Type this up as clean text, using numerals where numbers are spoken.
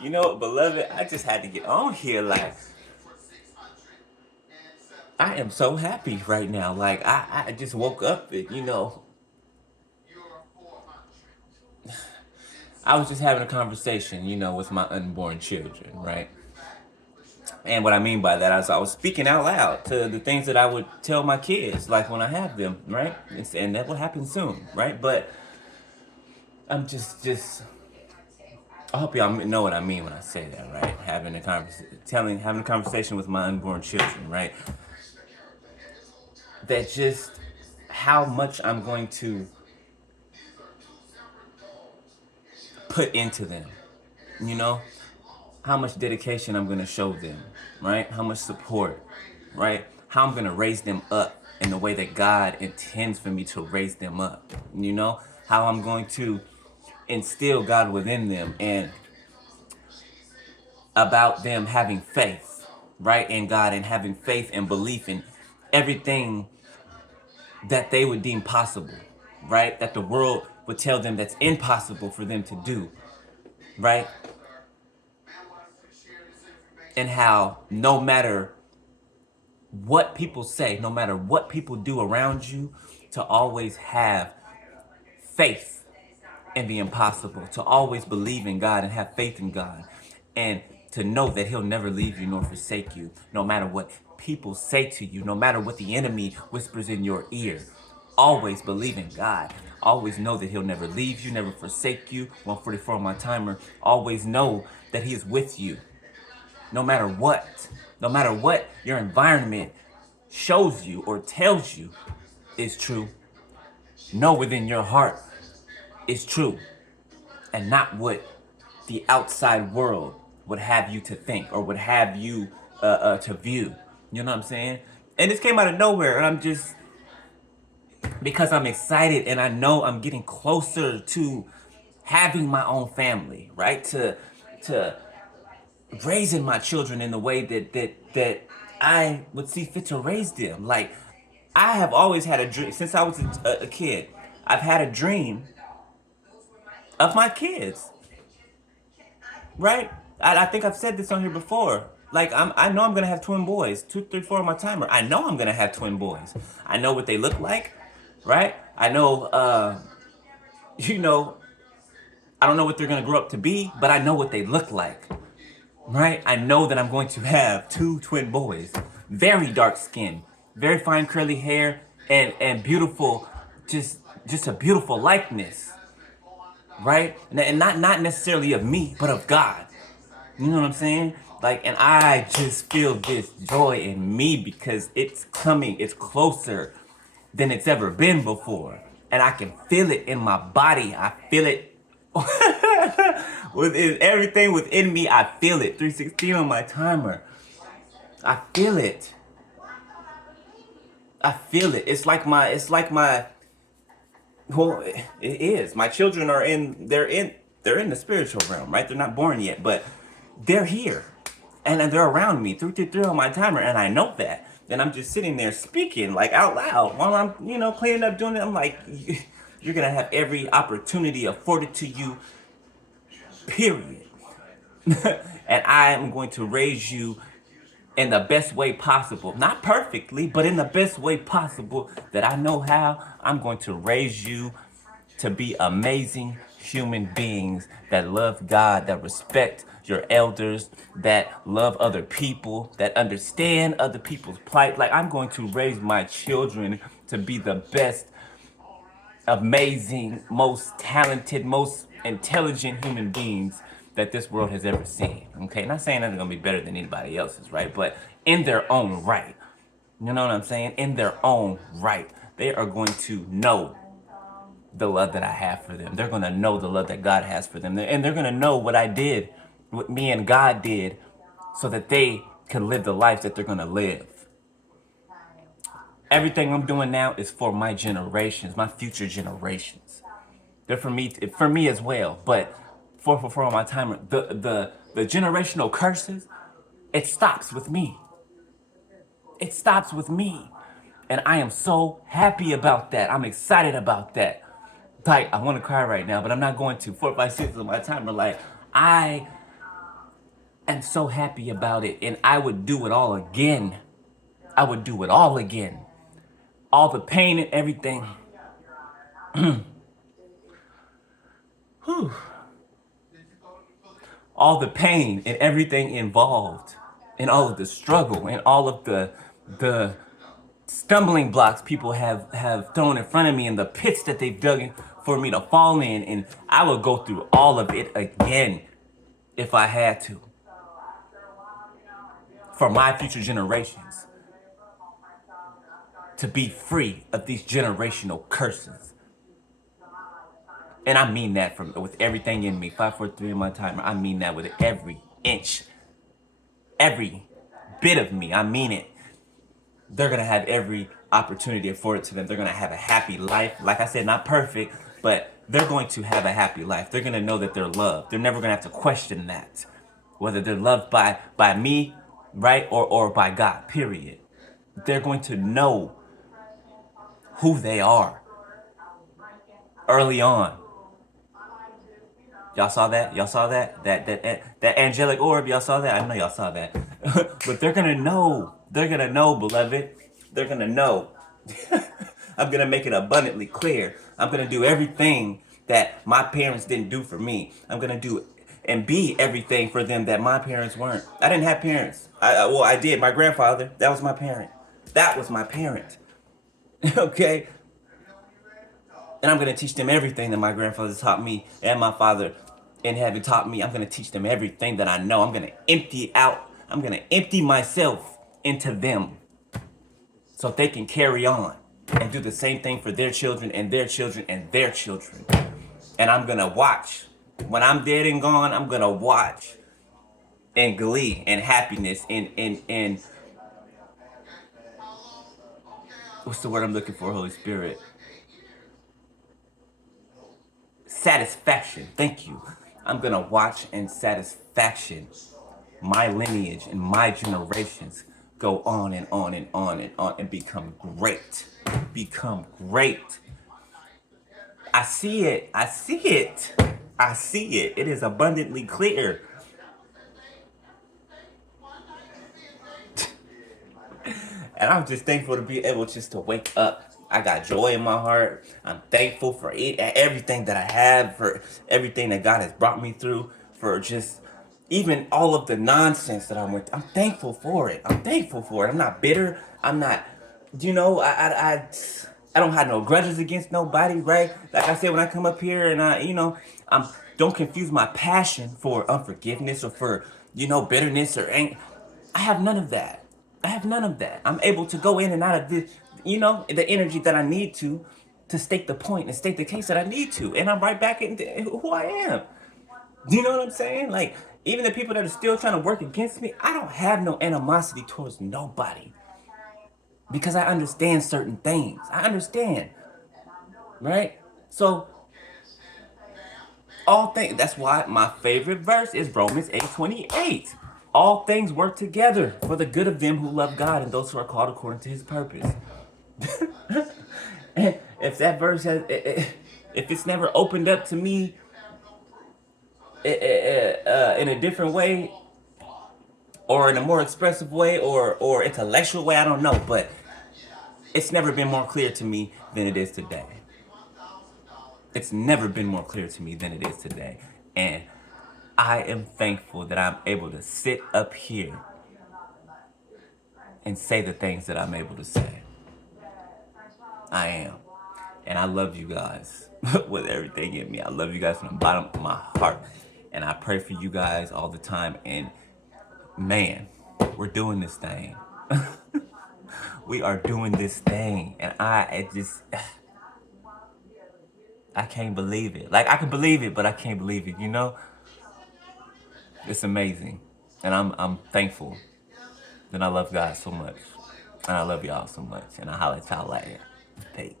You know, beloved, I just had to get on here. Like, I am so happy right now. Like, I just woke up and, I was just having a conversation, with my unborn children, right? And what I mean by that is I was speaking out loud to the things that I would tell my kids, like when I have them, right? And that will happen soon, right? But I'm just I hope y'all know what I mean when I say that, right? Having a conversation with my unborn children, right? That just how much I'm going to put into them, you know? How much dedication I'm going to show them, right? How much support, right? How I'm going to raise them up in the way that God intends for me to raise them up, How I'm going to instill God within them and about them having faith, right, in God and having faith and belief in everything that they would deem possible, right? That the world would tell them that's impossible for them to do, right? And how no matter what people say, no matter what people do around you, to always have faith in the impossible, to always believe in God and have faith in God, and to know that He'll never leave you nor forsake you, no matter what people say to you, no matter what the enemy whispers in your ear. Always believe in God. Always know that He'll never leave you, never forsake you. 144 on my timer. Always know that He is with you, no matter what. No matter what your environment shows you or tells you is true, know within your heart is true, and not what the outside world would have you to think or would have you to view. You know what I'm saying? And this came out of nowhere, and I'm just because I'm excited and I know I'm getting closer to having my own family, right? To raising my children in the way that I would see fit to raise them. Like, I have always had a dream since I was a kid. I've had a dream of my kids, right? I think I've said this on here before. Like, I know I'm gonna have twin boys. 2, 3, 4 on my timer. I know I'm gonna have twin boys. I know what they look like, right? I know, you know, I don't know what they're gonna grow up to be, but I know what they look like, right? I know that I'm going to have two twin boys, very dark skin, very fine curly hair, and beautiful, just a beautiful likeness, right? And not necessarily of me, but of God. You know what I'm saying? Like, and I just feel this joy in me because it's coming, it's closer than it's ever been before. And I can feel it in my body. I feel it within everything within me. I feel it. 316 on my timer. I feel it. I feel it. It's like my well, it is. My children are they're in the spiritual realm, right? They're not born yet, but they're here. And they're around me, 333 on my timer, and I know that. And I'm just sitting there speaking like out loud while I'm, cleaning up, doing it. I'm like, you're gonna have every opportunity afforded to you, period. And I am going to raise you in the best way possible. Not perfectly, but in the best way possible that I know how. I'm going to raise you to be amazing human beings that love God, that respect your elders, that love other people, that understand other people's plight. Like, I'm going to raise my children to be the best, amazing, most talented, most intelligent human beings that this world has ever seen. Okay, not saying that they're gonna be better than anybody else's, right? But in their own right, you know what I'm saying? In their own right, they are going to know the love that I have for them. They're gonna know the love that God has for them, and they're gonna know what I did, what me and God did, so that they can live the life that they're gonna live. Everything I'm doing now is for my generations, my future generations. They're for me as well. But 444 on my timer, the generational curses, it stops with me. It stops with me. And I am so happy about that. I'm excited about that. Like, I want to cry right now, but I'm not going to. 456 on my timer. Like, I and so happy about it. And I would do it all again. I would do it all again. All the pain and everything. Whew. All the pain and everything involved, and all of the struggle and all of the stumbling blocks people have thrown in front of me and the pits that they've dug for me to fall in, and I would go through all of it again if I had to, for my future generations to be free of these generational curses. And I mean that from with everything in me. 543 in my timer. I mean that with every inch, every bit of me. I mean it. They're gonna have every opportunity afforded to them. They're gonna have a happy life. Like I said, not perfect, but they're going to have a happy life. They're gonna know that they're loved. They're never gonna have to question that, whether they're loved by me, right, or by God. Period. They're going to know who they are early on. Y'all saw that? Y'all saw that? That angelic orb, y'all saw that? I know y'all saw that. But they're gonna know. They're gonna know, beloved. They're gonna know. I'm gonna make it abundantly clear. I'm gonna do everything that my parents didn't do for me. I'm gonna do and be everything for them that my parents weren't. I didn't have parents. Well, I did. My grandfather, that was my parent. That was my parent. Okay? And I'm going to teach them everything that my grandfather taught me and my father in heaven taught me. I'm going to teach them everything that I know. I'm going to empty out. I'm going to empty myself into them so they can carry on and do the same thing for their children and their children and their children. And I'm going to watch. When I'm dead and gone, I'm going to watch in glee and happiness and what's the word I'm looking for, Holy Spirit? Satisfaction. Thank you. I'm gonna watch in satisfaction my lineage and my generations go on and on and on and on and become great. Become great. I see it. I see it. I see it. It is abundantly clear. And I'm just thankful to be able just to wake up. I got joy in my heart. I'm thankful for everything that I have, for everything that God has brought me through, for just even all of the nonsense that I went through. I'm thankful for it. I'm thankful for it. I'm not bitter. I'm not, I don't have no grudges against nobody, right? Like I said, when I come up here and I'm don't confuse my passion for unforgiveness or for, bitterness or anger. I have none of that. I have none of that. I'm able to go in and out of this, the energy that I need to state the point and state the case that I need to. And I'm right back into who I am. Do you know what I'm saying? Like, even the people that are still trying to work against me, I don't have no animosity towards nobody. Because I understand certain things. I understand. Right? So, all things, that's why my favorite verse is Romans 8:28. All things work together for the good of them who love God and those who are called according to his purpose. And if that verse has, if it's never opened up to me in a different way, or in a more expressive way, or intellectual way, I don't know, but it's never been more clear to me than it is today. It's never been more clear to me than it is today. And I am thankful that I'm able to sit up here and say the things that I'm able to say. I am. And I love you guys with everything in me. I love you guys from the bottom of my heart. And I pray for you guys all the time. And man, we're doing this thing. We are doing this thing. And I can't believe it. Like, I can believe it, but I can't believe it, It's amazing. And I'm thankful that I love God so much. And I love y'all so much. And I holla at y'all later. Peace.